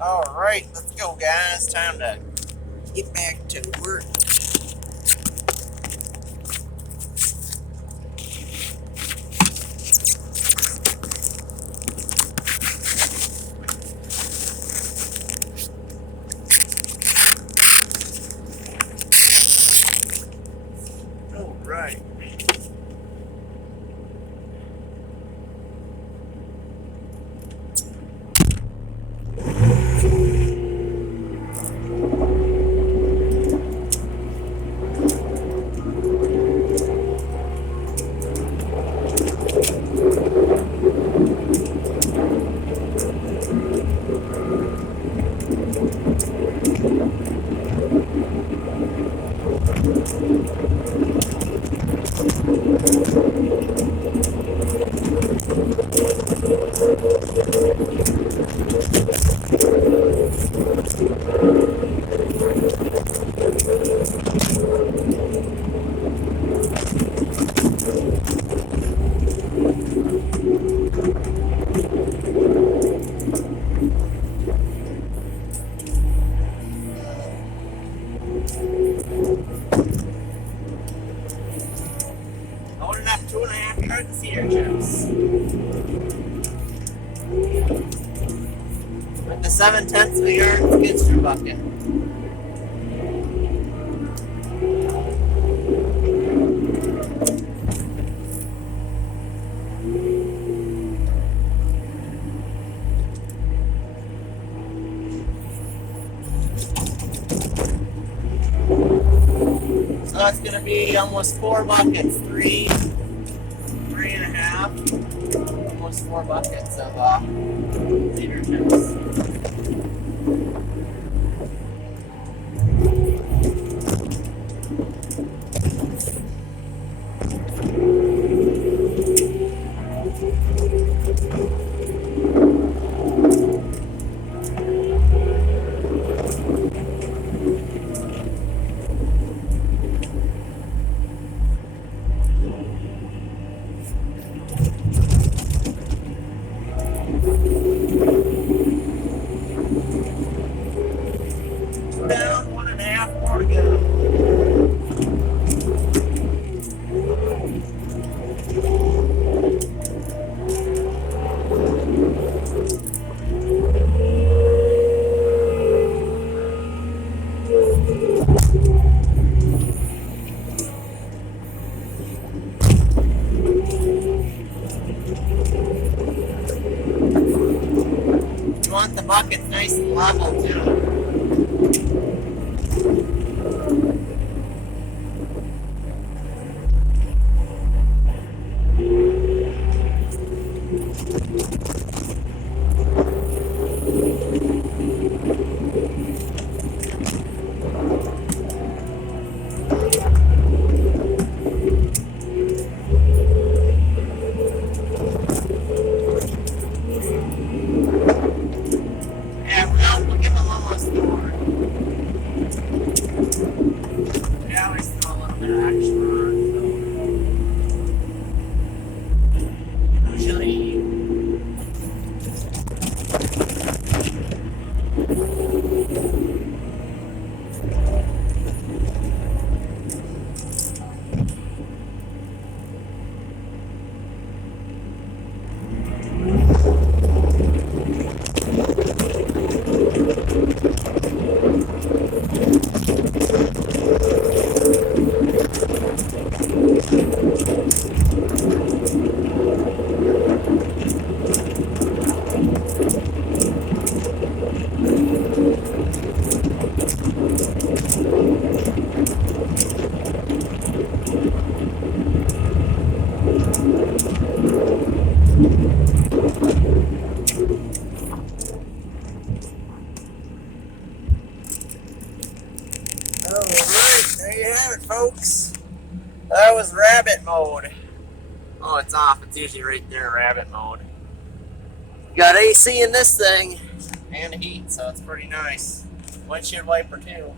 Alright, let's go, guys. Time to get back to work. Alright. Loading up 2.5 yards of cedar chips. With the 7/10 of a yard Skidsteer bucket. So that's gonna be almost 4 buckets, 3.5, almost 4 buckets of cedar chips. Down 1.5 more to go. You want the buckets nice and level too. Yeah, we'll give them almost 4. We always throw a little bit of extra on, so usually. Alright, there you have it, folks. That was rabbit mode. Oh, it's off. It's usually right there, rabbit mode. Got AC in this thing and heat, so it's pretty nice. Windshield wiper too.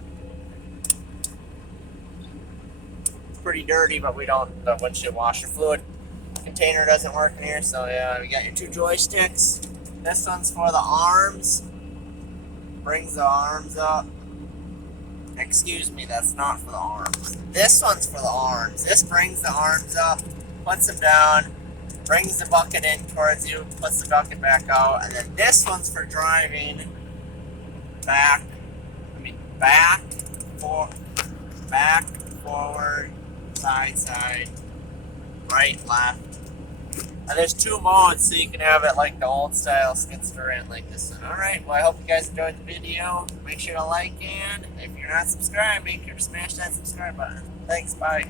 It's pretty dirty, but we don't. The windshield washer fluid container doesn't work in here, so yeah, we got your 2 joysticks. This one's for the arms. brings the arms up. Excuse me, that's not for the arms. This one's for the arms. This brings the arms up, puts them down, brings the bucket in towards you, puts the bucket back out, and then this one's for driving back, forward, side, right, left. And there's 2 modes, so you can have it like the old style Skidsteer and like this one. Alright, well I hope you guys enjoyed the video. Make sure to like, and if you're not subscribed, make sure to smash that subscribe button. Thanks, bye.